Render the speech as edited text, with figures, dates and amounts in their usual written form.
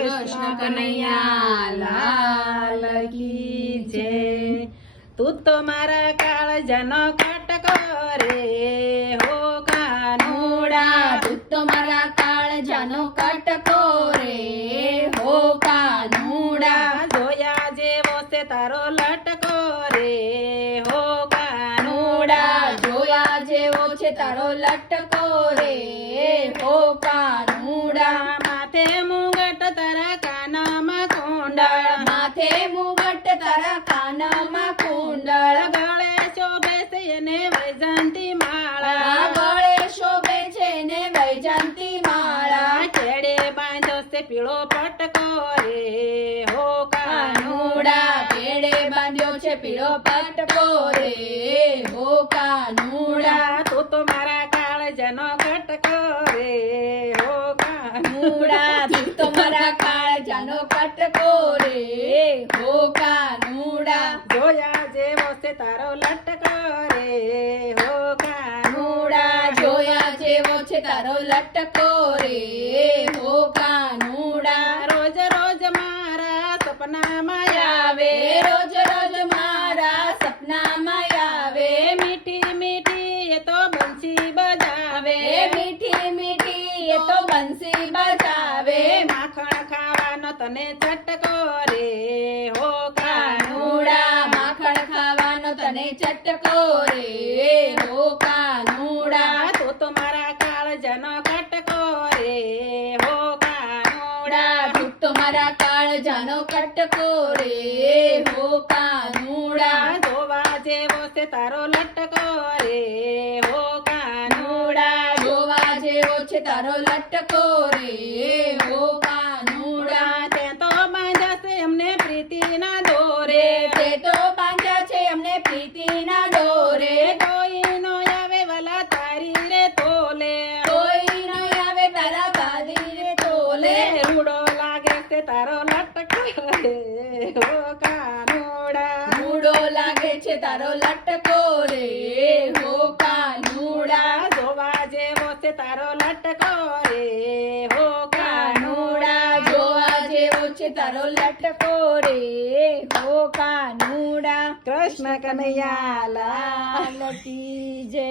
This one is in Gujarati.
કૃષ્ણ કનૈયા લાલ કી જય। તું તો મારા કાળજાનો કટકો રે હો કાનુડા, તું તો મારા કાળજાનો કટકો રે હો કાનુડા, જોયા જેવો છે તારો લટકો રે હો કાનુડા, જોયા જેવો છે તારો લટકો રે હો કાનુડા, માથે મુગટ તારા કાનમાં કુંડળ, માથે મુગટ તારા કાનમાં કુંડળ, ગળે શોભે છે એને વૈજંતી માળા, ગળે શોભે છે ને વૈજંતી માળા, છેડે બાંધ્યો છે પીળો પટકો રે હો કાનુડા, પેડે બાંધ્યો છે પીળો પટકો રે હો કાનુડા, તું તો મારા કાળજાનો કટકો રે હો કાનુડા, તું તો મારા કાળજાનો કટકો રે હો કાનુડા, જોયા જેવો છે તારો લટકો રે હો કાનુડા, જોયા જેવો છે તારો લટકો રે હો કાનુડા, રોજ રોજ મારા સપનામાં આવે, રોજ રોજ મારા સપનામાં આવે, મીઠી મીઠી એ તો બંસી બજાવે, મીઠી મીઠી એ તો બંસી બજાવે, માખણ ખાવાનો તને ચટકો રે હો કાનુડા, માખણ ખાવાનો તને ચટકો રે હો કાનુડા, તું તો મારા કાળજાનો કટકો રે હો કાનુડા, તું તો મારા કાળજાનો કટકો રે હો કાનુડા, જોવા જેવો છે તારો લટકો રે હો કાનુડા, જોવા જેવો છે તારો લટકો રે હો કાનુડા, તે તો બાંધ્યા છે એમને પ્રીતિના દોરે, તે તો બાંધ્યા છે અમને પ્રીતિના ડોરે, કોઈ નો આવે વાલા તારી રે તોલે, કોઈ નહીં આવે તારા ગાદી રે તોલે, રૂડો લાગે છે તારો લટકો રે હો કાનુડા, મૂડો લાગે છે તારો લટકો રે હો કાનુડા, જોવા જેવો છે તારો લટકો રે હો કાનુડા, જોવા જેવો છે તારો લટકો રે હો કાનુડા, કૃષ્ણ કનૈયા લાલ લાલ કી જય।